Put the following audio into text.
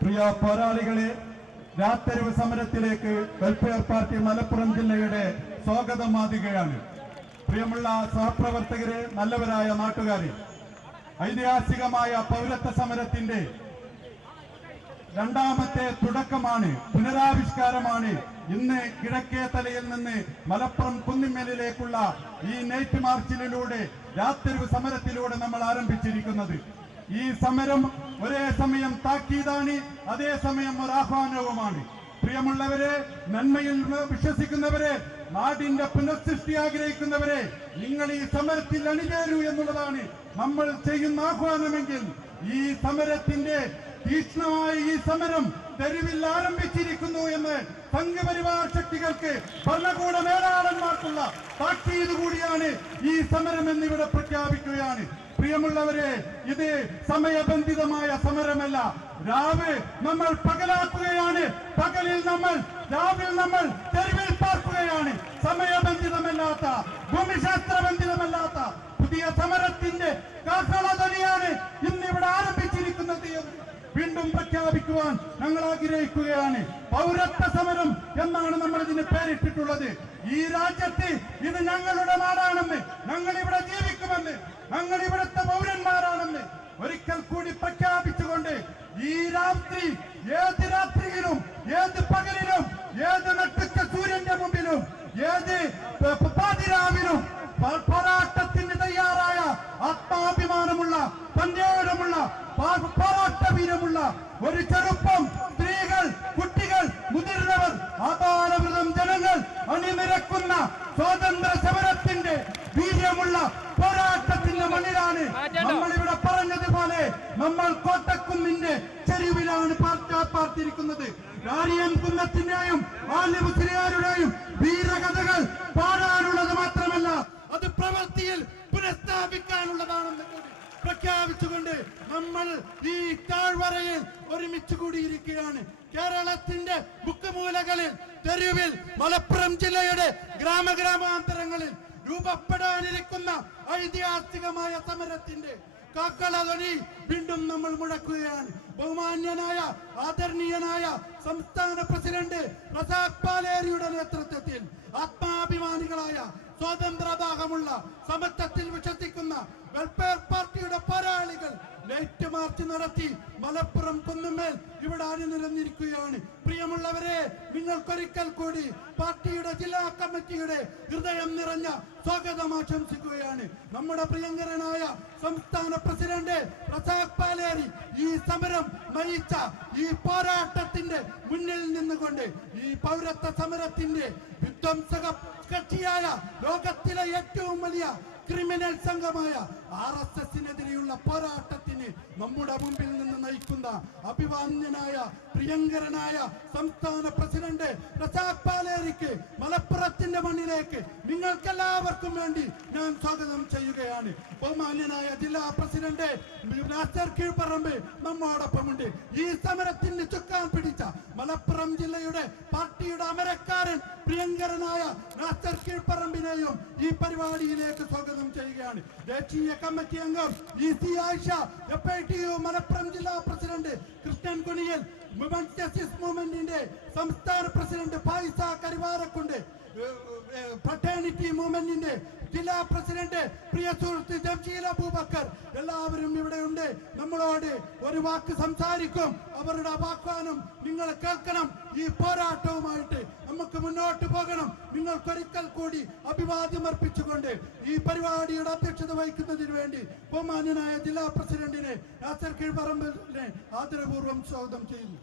പ്രിയ പോരാളികളെ രാത്തെരുവ് സമരത്തിലേക്ക് welfare party Malappuram ജില്ലയുടെ സ്വാഗതം മാതുകയാണ് പ്രിയമുള്ള സഹപ്രവർത്തകരെ നല്ലവരായ നാട്ടുകാരെ ഐതിഹാസികമായ പൗരത്വ സമരത്തിന്റെ രണ്ടാമത്തെ തുടക്കമാണ് പുനരാവിഷ്കാരമാണ് ഇന്ന് കിഴക്കേ തലയിൽ നിന്ന് മലപ്പുറം കുന്നിമ്മലിലേക്കുള്ള ഈ നൈറ്റ് മാർച്ചിലൂടെ രാത്രി സമരത്തിലൂടെ നമ്മൾ ആരംഭിച്ചിരിക്കുന്നത്. ഈ സമരം ഒരേ സമയം താക്കീതാണ് അതേസമയം ഒരു ആഹ്വാനവുമാണ്. പ്രിയമുള്ളവരെ നന്മയിൽ വിശ്വസിക്കുന്നവരെ നാടിന്റെ പുനഃസൃഷ്ടി ആഗ്രഹിക്കുന്നവരെ നിങ്ങൾ ഈ സമരത്തിൽ അണിചേരൂ എന്നുള്ളതാണ് നമ്മൾ ചെയ്യുന്ന ആഹ്വാനമെങ്കിൽ ഈ സമരത്തിന്റെ തീക്ഷ്ണമായ ഈ സമരം തെരുവിൽ ആരംഭിച്ചിരിക്കുന്നു എന്ന് സംഘപരിവാർ ശക്തികൾക്ക് ഭരണകൂട മേലാളന്മാർക്കുള്ള താക്കീത് കൂടിയാണ് ഈ സമരം എന്നിവിടെ പ്രഖ്യാപിക്കുകയാണ്. പ്രിയമുള്ളവരെ ഇത് സമയബന്ധിതമായ സമരമല്ല. രാവ് നമ്മൾ പകലാക്കുകയാണ്. പകലിൽ നമ്മൾ രാവിൽ നമ്മൾ തെരുവിൽ പാർക്കുകയാണ്. സമയബന്ധിതമല്ലാത്ത ഭൂമിശാസ്ത്രബന്ധിതമല്ലാത്ത പുതിയ സമരത്തിന്റെ കാഹളധ്വനിയാണ് ഇന്നിവിടെ ആരംഭിച്ചിരിക്കുന്നത് എന്ന് വീണ്ടും പ്രഖ്യാപിക്കുവാൻ ഞങ്ങൾ ആഗ്രഹിക്കുകയാണ്. പൗരത്വ സമരം എന്നാണ് നമ്മൾ ഇതിന് പേരിട്ടിട്ടുള്ളത്. ഈ രാജ്യത്ത് ഇത് ഞങ്ങളുടെ നാടാണെന്ന് ഞങ്ങൾ ഇവിടെ ജീവിക്കുമെന്ന് ഞങ്ങൾ ഇവിടുത്തെ പൗരന്മാരാണെന്ന് ഒരിക്കൽ കൂടി പ്രഖ്യാപിച്ചുകൊണ്ട് ഈ രാത്രി ഏത് രാത്രിയിലും ഏത് പകലിലും ഏത് നട്ടുച്ച സൂര്യന്റെ മുമ്പിലും ഏത് പാതിരാവിലും പോരാട്ടത്തിന് തയ്യാറായ ആത്മാഭിമാനമുള്ള വീരമുള്ള ഒരു ചെറുപ്പം സ്ത്രീകൾ കുട്ടികൾ മുതിർന്നവർ അപാരവൃതം ജനങ്ങൾ അണിനിരക്കുന്ന സ്വാതന്ത്ര്യ സമരത്തിന്റെ വീര്യമുള്ള പോരാട്ടത്തിന്റെ മണ്ണിലാണ് നമ്മൾ ഇവിടെ പറഞ്ഞതുപോലെ നമ്മൾ കോട്ടക്കുന്നിന്റെ ചെരുവിലാണ് പാർത്തിരിക്കുന്നത്. രാരിയൻ കുന്നത്തിന്റെയും ആലിമുസ്ലിയാരുടെയും വീരകഥകൾ പാടാനുള്ളത് മാത്രമല്ല അത് പ്രവൃത്തിയിൽ പുനഃസ്ഥാപിക്കാനുള്ളതാണെന്ന് കൂടി. പ്രഖ്യാപിച്ചുകൊണ്ട് നമ്മൾ ഈ താഴ്വരയിൽ ഒരുമിച്ച് കൂടിയിരിക്കുകയാണ്. കേരളത്തിന്റെ മുക്കുമൂലകളിൽ തെരുവിൽ മലപ്പുറം ജില്ലയുടെ ഗ്രാമഗ്രാമാന്തരങ്ങളിൽ രൂപപ്പെടാനിരിക്കുന്ന ഐതിഹാസികമായ സമരത്തിന്റെ കാക്കളധ്വനി വീണ്ടും നമ്മൾ മുഴക്കുകയാണ് ബഹുമാന്യനായ ആദരണീയനായ സംസ്ഥാന പ്രസിഡന്റ് റസാഖ് പാലേരിയുടെ നേതൃത്വത്തിൽ ആത്മാഭിമാനികളായ സ്വാതന്ത്ര്യദാഹമുള്ള സമത്വത്തിൽ വിശ്വസിക്കുന്ന വെൽഫെയർ പോരാളികൾ നൈറ്റ് മാർച്ച് നടത്തി മലപ്പുറം കുന്നുമേൽ ഇവിടെ അണിനിരന്നിരിക്കുകയാണ്. പ്രിയമുള്ളവരെ നിങ്ങൾക്കൊരിക്കൽ കൂടി പാർട്ടിയുടെ ജില്ലാ കമ്മിറ്റിയുടെ ഹൃദയം നിറഞ്ഞ സ്വാഗതം ആശംസിക്കുകയാണ്. നമ്മുടെ പ്രിയങ്കരനായ സംസ്ഥാന പ്രസിഡന്റ് പ്രസാദ് പാലേരി ഈ സമരം നയിച്ച ഈ പോരാട്ടത്തിന്റെ മുന്നിൽ നിന്നുകൊണ്ട് ഈ പൗരത്വ സമരത്തിന്റെ വിധ്വംസക കക്ഷിയായ ലോകത്തിലെ ഏറ്റവും വലിയ ക്രിമിനൽ സംഘമായ ആർ എസ് എസിനെതിരെയുള്ള പോരാട്ടത്തിന് നമ്മുടെ മുമ്പിൽ നിന്ന് നയിക്കുന്ന അഭിവാന്യനായ പ്രിയങ്കരനായ സംസ്ഥാന പ്രസിഡന്റ് റസാഖ് പാലേരിക്ക് മലപ്പുറത്തിന്റെ മണ്ണിലേക്ക് നിങ്ങൾക്കെല്ലാവർക്കും വേണ്ടി ഞാൻ സ്വാഗതം ചെയ്യുകയാണ്. ബഹുമാന്യനായ ജില്ലാ പ്രസിഡന്റ് നാസർ കീഴ്പ്പറമ്പ് നമ്മോടൊപ്പമുണ്ട്. ഈ സമരത്തിന് ചുക്കാൻ പിടിച്ച മലപ്പുറം ജില്ലയുടെ പാർട്ടിയുടെ അമരക്കാരൻ പ്രിയങ്കരനായ നാസർ കീഴ്പ്പറമ്പിനെയും ഈ പരിപാടിയിലേക്ക് സ്വാഗതം ചെയ്യുകയാണ്. ദേശീയ കമ്മിറ്റി അംഗം E C Ayisha F I T U Malappuram ജില്ലാ പ്രസിഡന്റ് കൃഷ്ണൻ വിമൻസ് ജസ്റ്റിസ് മൂവ്മെന്റിന്റെ സംസ്ഥാന പ്രസിഡന്റ് ഫായിസ കരിവാരക്കുണ്ട്. ഫ്രട്ടേണിറ്റി മൂവ്മെന്റിന്റെ ജില്ലാ പ്രസിഡന്റ് പ്രിയ സുഹൃത്ത് ജംഷീൽ അബൂബക്കർ. എല്ലാവരും ഇവിടെ ഉണ്ട് നമ്മളോട് ഒരു വാക്ക് സംസാരിക്കും. അവരുടെ വാഗ്വാനം നിങ്ങൾ കേൾക്കണം. ഈ പോരാട്ടവുമായിട്ട് നമുക്ക് മുന്നോട്ട് പോകണം. നിങ്ങൾക്കൊരിക്കൽ കൂടി അഭിവാദ്യം അർപ്പിച്ചുകൊണ്ട് ഈ പരിപാടിയുടെ അധ്യക്ഷത വഹിക്കുന്നതിന് വേണ്ടി ബഹുമാന്യനായ ജില്ലാ പ്രസിഡന്റിനെ നാസർ കീഴ്പറമ്പിനെ ആദരപൂർവം സ്വാഗതം ചെയ്യുന്നു.